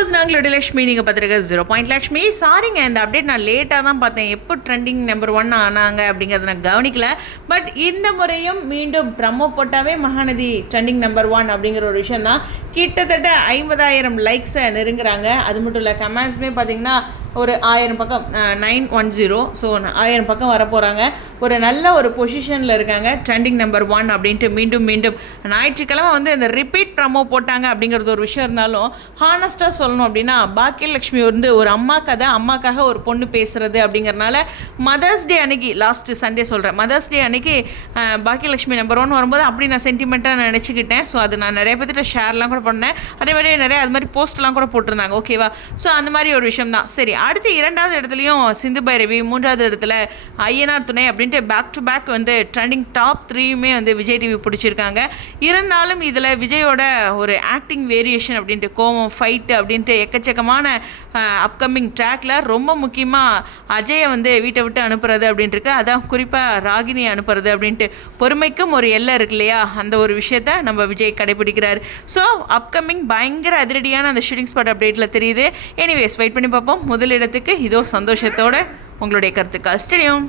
Viewers நாங்களோட Lakshmi நீங்கள் பார்த்துருக்க 0 லக்ஷ்மி. சாரிங்க, இந்த அப்டேட் நான் லேட்டாக தான் பார்த்தேன். எப்போ ட்ரெண்டிங் நம்பர் 1 ஆனாங்க அப்படிங்கிறத நான் கவனிக்கல. பட் இந்த முறையும் மீண்டும் ப்ரமோ போட்டாவே மகாநதி ட்ரெண்டிங் நம்பர் 1 அப்படிங்கிற ஒரு விஷயம் தான். கிட்டத்தட்ட 50,000 லைக்ஸை நெருங்குறாங்க. அது மட்டும் இல்லை, கமெண்ட்ஸுமே பார்த்தீங்கன்னா ஒரு 1000 பக்கம் 910. ஸோ 1000 பக்கம் வரப்போகிறாங்க. ஒரு நல்ல ஒரு பொசிஷனில் இருக்காங்க. ட்ரெண்டிங் நம்பர் 1 அப்படின்ட்டு மீண்டும் ஞாயிற்றுக்கிழமை வந்து இந்த ரிப்பீட் ப்ரமோ போட்டாங்க அப்படிங்கிறது ஒரு விஷயம் இருந்தாலும், ஹானஸ்ட்டாக சொல்லணும் அப்படின்னா பாக்கியலட்சுமி வந்து ஒரு அம்மா கதை, அம்மாக்காக ஒரு பொண்ணு பேசுகிறது அப்படிங்கிறனால மதர்ஸ் டே அன்னைக்கு, லாஸ்ட்டு சண்டே சொல்கிறேன், மதர்ஸ் டே அன்னைக்கு பாக்கியலட்சுமி நம்பர் 1 வரும்போது அப்படி நான் சென்டிமெண்ட்டாக நினச்சிக்கிட்டேன். ஸோ அது நான் நிறைய பேர்கிட்ட ஷேர்லாம் கூட பண்ணேன். அதே மாதிரி நிறைய அது மாதிரி போஸ்ட்லாம் கூட போட்டிருந்தாங்க. ஓகேவா? ஸோ அந்த மாதிரி ஒரு விஷயம் தான். சரி, அடுத்து 2வது இடத்துலையும் சிந்து பைரவி, 3வது இடத்துல ஐயனார் துணை அப்படின்ட்டு பேக் டு பேக் வந்து ட்ரெண்டிங் டாப் 3யுமே வந்து விஜய் டிவி பிடிச்சிருக்காங்க. இருந்தாலும் இதில் விஜயோட ஒரு ஆக்டிங் வேரியேஷன் அப்படின்ட்டு, கோவம், ஃபைட்டு அப்படின்ட்டு எக்கச்சக்கமான அப்கமிங் ட்ராக்ல ரொம்ப முக்கியமாக அஜயை வந்து வீட்டை விட்டு அனுப்புறது அப்படின்ட்டு, அதான் குறிப்பாக ராகினியை அனுப்புறது அப்படின்ட்டு, பொறுமைக்கும் ஒரு எல்லை இருக்கு இல்லையா, அந்த ஒரு விஷயத்த நம்ம விஜய் கடைபிடிக்கிறார். ஸோ அப்கமிங் பயங்கர அதிரடியான அந்த ஷூட்டிங் ஸ்பாட் அப்டேட்டில் தெரியுது. எனிவேஸ் வெயிட் பண்ணி பார்ப்போம். முதலிடத்துக்கு இதோ சந்தோஷத்தோட உங்களுடைய கருத்துக்கள். ஸ்டேடியம்.